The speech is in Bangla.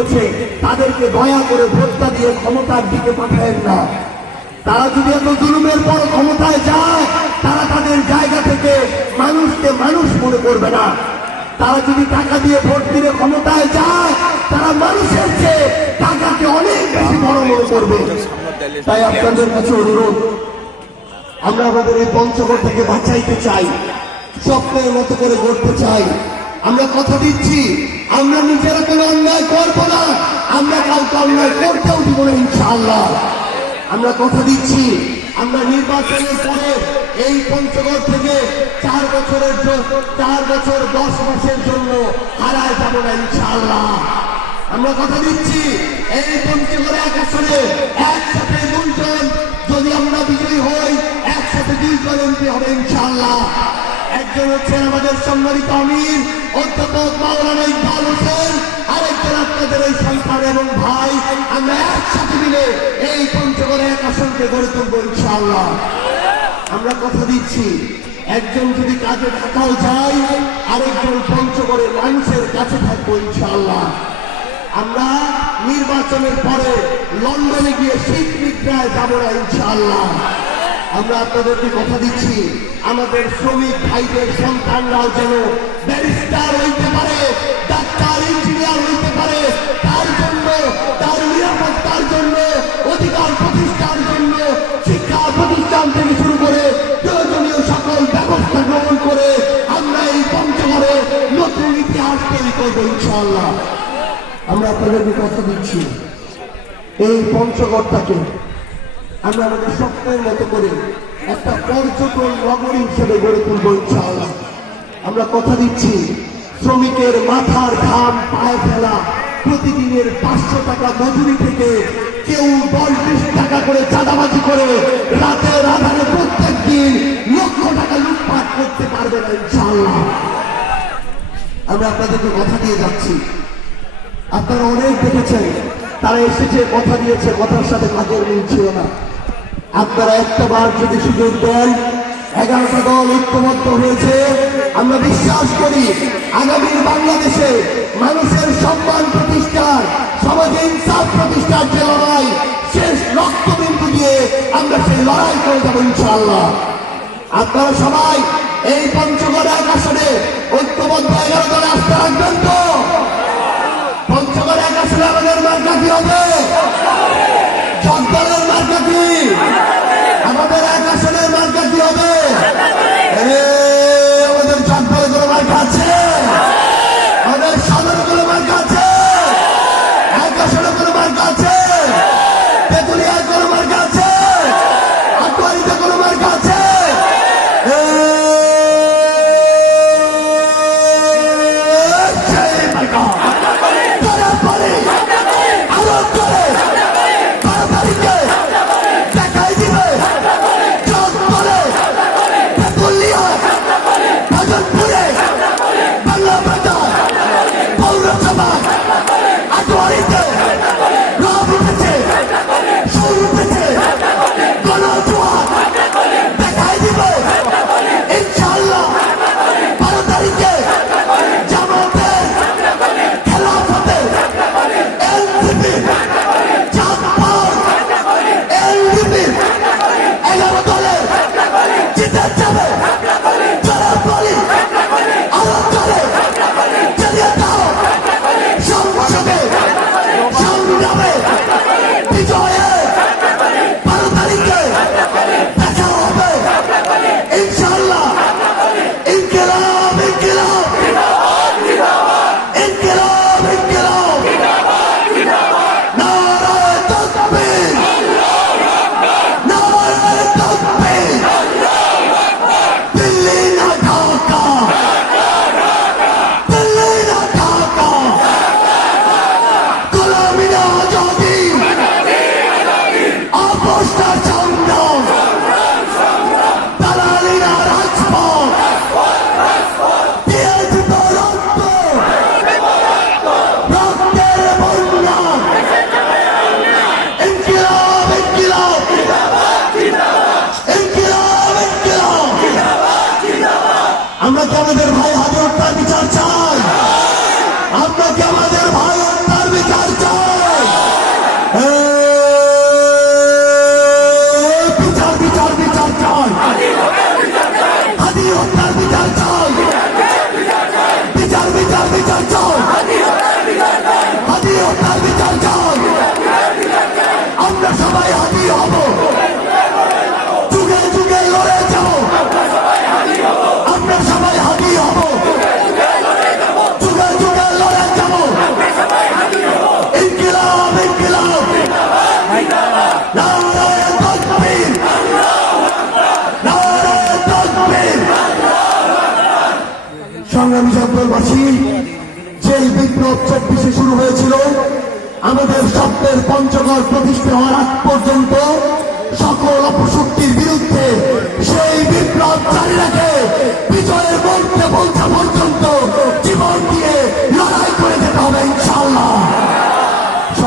করেছে, তাদেরকে দয়া করে ভোটটা দিয়ে ক্ষমতার দিকে পাঠায় না। তারা যদি এত জুলুমের পর ক্ষমতায় যায়, তারা তাদের জায়গা থেকে মানুষকে মানুষ মনে করবে না। তারা যদি টাকা দিয়ে ভোট দিলে ক্ষমতায় যায়, তারা মানুষের চেয়ে টাকাকে অনেক বেশি বড় মনে করবে। তাই আপনাদের কাছে অনুরোধ, আমরা আমাদের এই পঞ্চগড় থেকে বাঁচাইতে চাই, স্বপ্নের মতো করে গড়তে চাই। আমরা কথা দিচ্ছি, আমরা নিজেরা কোনো অন্যায় করব না। আমরা কাউকে অন্যায় করতেও দিব না, ইনশাআল্লাহ। আমরা কথা দিচ্ছি, আমরা নির্বাচনের পরে এই পঞ্চগড় থেকে চার বছরের চার বছর দশ মাসের জন্য হারায় যাব না, ইনশাআল্লাহ। আমরা কথা দিচ্ছি, এই পঞ্চগড়ে এক আসনে একসাথে দুইজন যদি আমরা বিজয়ী হই, একসাথে দুইজন এমপি হবে, ইনশাআল্লাহ। একজন হচ্ছেন আমাদের সম্মানিত আমির, অধ্যাপক মাওলানা ইকবাল হোসেন, আরেকজন আপনাদের এই সন্তান এবং ভাই, আমরা একসাথে মিলে এই পঞ্চগড়ে এক আসনকে গড়ে তুলবো ইনশাআল্লাহ। আমরা কথা দিচ্ছি, একজন যদি কাজে ঢাকাও যায় আরেকজন পঞ্চগড়ের মানুষের কাছে থাকব ইনশাআল্লাহ। আমরা নির্বাচনের পরে লন্ডনে গিয়ে শীত নিদ্রায় যাব না ইনশাআল্লাহ। আমরা আপনাদেরকে কথা দিচ্ছি, আমাদের শ্রমিক ভাইদের সন্তানরাও যেন ব্যারিস্টার হইতে পারে, ডাক্তার, ইঞ্জিনিয়ার হইতে পারে, তার জন্য, তার নিরাপত্তার জন্য, অধিকার প্রতিষ্ঠার জন্য, শিক্ষা প্রতিষ্ঠান থেকে শুরু করে প্রয়োজনীয় সকল ব্যবস্থা গ্রহণ করে আমরা এই পঞ্চগড়ে নতুন ইতিহাস তৈরি করব ইনশাআল্লাহ। আমরা আপনাদেরকে কথা দিচ্ছি, এই পঞ্চগড়টাকে আমরা আমাদের স্বপ্নের মতো করে একটা পর্যটন নগরী হিসেবে গড়ে তুলব ইনশাআল্লাহ। আমরা কথা দিচ্ছি, শ্রমিকের মাথার ঘাম পায়ে ফেলা, প্রতিদিনের পাঁচশো টাকা মজুরি থেকে কেউ বিশ টাকা করে চাঁদাবাজি করে, রাতের আধারে প্রত্যেক দিন লক্ষ টাকা লুটপাট করতে পারবে না ইনশাআল্লাহ। আমরা আপনাদেরকে কথা দিয়ে যাচ্ছি। আপনারা অনেক দেখেছেন, তারা এসেছে, কথা দিয়েছে, কথার সাথে কাজের মিল ছিল না। আপনারা একটা বার যদি সুযোগ দেন, এগারোটা দল ঐক্যবদ্ধ হয়েছে। আমরা বিশ্বাস করি, আগামীর বাংলাদেশে মানুষের সম্মান প্রতিষ্ঠার, সমাজে ইনসাফ প্রতিষ্ঠার যে লড়াই, শেষ রক্তবিন্দু দিয়ে আমরা সেই লড়াই করে যাব ইনশাল্লাহ আপনারা সবাই এই পঞ্চগড় এক আসনে ঐক্যবদ্ধ এগারো দলে আসতে রাখবেন তো? পঞ্চগড় এক আসনে আমাদের মার্কা কি হবে? চন্দনের মাস্টার সংগ্রাম দালালিরা রাজপথ। রক্তের বন্যা। ইনকিলাব ইনকিলাব। ইনকিলাব ইনকিলাব। আমরা কি আমাদের ভাই হাজরতার বিচার চাই। সংগ্রামী সন্ত্রবাসী যেই বিপ্লব চব্বিশে শুরু হয়েছিল, আমাদের স্বপ্নের পঞ্চগড় প্রতিষ্ঠা হওয়ার আগ পর্যন্ত সকল অপশক্তির বিরুদ্ধে সেই বিপ্লব জারি রাখে বিজয়ের মধ্যে পৌঁছা পর্যন্ত